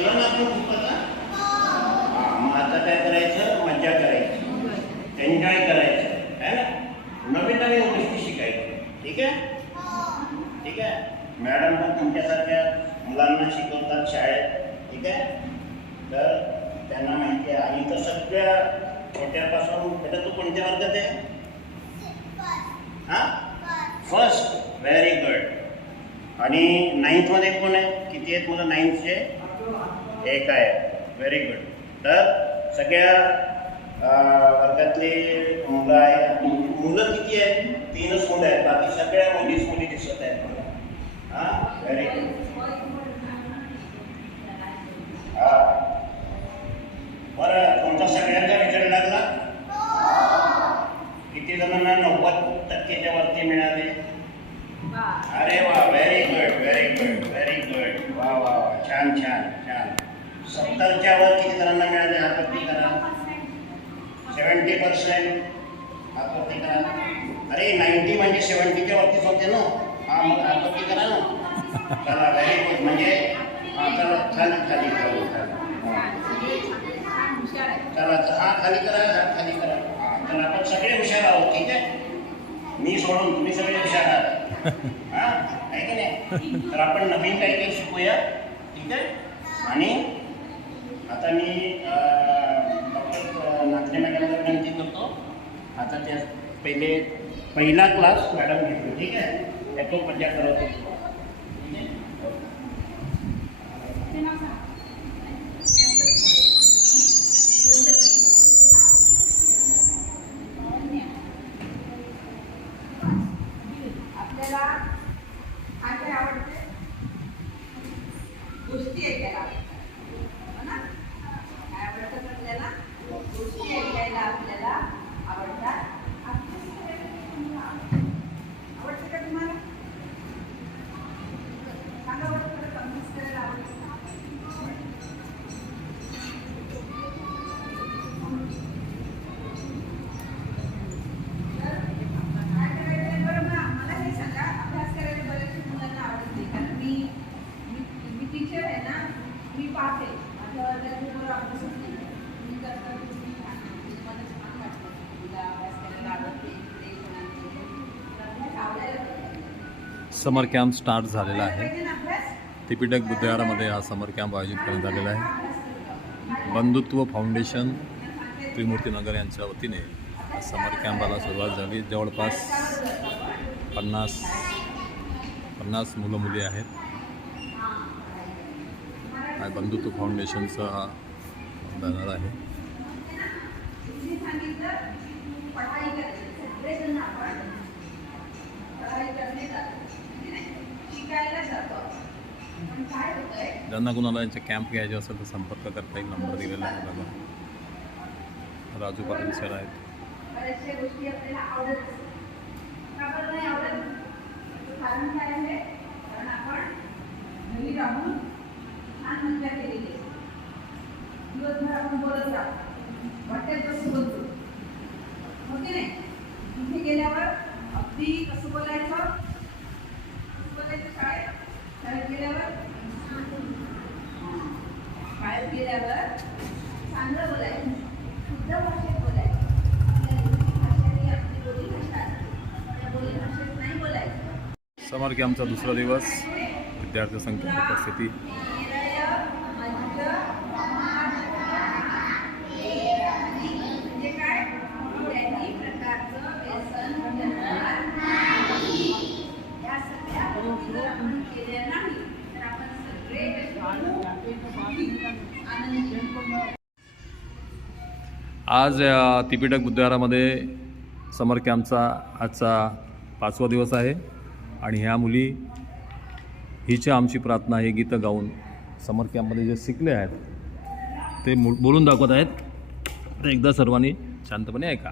केलं ना आपण हा, मग आता काय करायचं? मज्जा करायची. एन्जॉय करायचं? है ना? नवीन नवीन गोष्टी शिकायचं. ठीक आहे? ठीक आहे? मॅडम पण तुमच्यासारख्या मुलांना शिकवतात शाळेत. ठीक आहे? तर त्यांना माहिती आहे. आणि तर सगळ्या छोट्यापासून बेटा तू कोणत्या वर्गात आहे? हां? फर्स्ट व्हेरी गुड आणि नाईन्थमध्ये कोण आहे? किती आहेत मुलं? नाईन्थचे एक आहे. व्हेरी गुड तर सगळ्या वर्गातले मुलं आहे मुलं किती आहेत? तीनच मुलं आहेत. बाकी सगळ्या मुलीच मुली दिसत आहेत. मला हां? व्हेरी गुड हां बरं तुमचा सगळ्यांचा रिझल्ट लागला किती जणांना नव्वद टक्केच्या वरती मिळाले अरे वा very good very good very good वा वा वा छान छान छान. सत्तरच्या वर किती जणांना मिळाले? हातवरती करा. Seventy percent. हातवरती करा. अरे नाईन्टी म्हणजे सेवन्टीच्या वरतीच होते ना. हा मग हातवरती करा ना. चला व्हेरी गुड म्हणजे हा चला खाली खाली खाली चला हा खाली करा हा खाली करा. चला आपण सगळे हुशार आहोत ठीक आहे? मी सोडून तुम्ही सगळे हुशार आहात. हा आहे की नाही? तर आपण नवीन काही काही शिकूया. ठीक आहे? आणि आता मी डॉक्टर मॅडमला विनंती करतो. आता त्या पहिले पहिला क्लास मॅडम घेतो ठीक आहे? त्या मजा करत होतो. ठीक आहे आपल्याला काय काय आवडते गोष्टी ऐकायला आवडतात हो ना काय आवडतात आपल्याला गोष्टी ऐकायला आपल्याला आवडतात अभ्यास करायला तुम्हाला आवडतं. आवडते का तुम्हाला सांगा बरं खरंच अभ्यास करायला आवडतं तर काय करायचं बरं मग मला हे सांगा अभ्यास करायला बऱ्याचशा मुलांना आवडत नाही कारण मी मी- मी टीचर आहे ना मी पाहते माझ्या वर्गात बरोबर अभ्यासच नाही मी करता तुम्ही छान मला छान वाटतं तुला अभ्यास करायला आवडते ते कोणाचे तर अभ्यास आवडायला पाहिजे. समर कॅम्प स्टार्ट झालेला आहे. पाहिजे ना त्रिपिटक हा समर कॅम्प आयोजित करण्यात आलेला आहे. बंधुत्व फाउंडेशन त्रिमूर्तीनगर यांच्या वतीने समर कॅम्पाला सुरुवात झाली. जवळपास पन्नास पन्नास मुलं मुली आहेत. हा बंधुत्व फाउंडेशनचा हा बॅनर आहे मी सांगितलं की पढाई करायची सगळेजण आपण पढाई करणे जातो है ना? शिकायला जातो आपण. पण काय होतंय ज्यांना कुणाला यांचे कॅम्प घ्यायचे असेल तर संपर्क करता येईल. नंबर दिलेला आहे बघा. राजू पाटील सर आहेत. गेल्यावर अगदी कसं बोलायचं? कसं बोलायचं शाळेत? शाळेत गेल्यावर गेल्यावर चांगलं बोलायचं शुद्ध भाषेत बोलायचं भाषा ही आपली त्या नाही बोलायचं. दुसरा दिवस. विद्यार्थी संख्या उपस्थिती निरय मंच म्हणजे काय कोणत्याही प्रकारचं व्यसन करणार नाही. या सगळ्या गोष्टी जर आपण केल्या नाही तर आपण सगळे आनंदी आज या त्रिपिटक बुद्धविहारामध्ये समर कॅम्पचा आजचा पाचवा दिवस आहे आणि ह्या मुली हिच्या आमची प्रार्थना हे गीतं गाऊन समर कॅम्पमध्ये जे शिकले आहेत ते मु- बोलून दाखवत आहेत. ते एकदा सर्वांनी शांतपणे ऐका.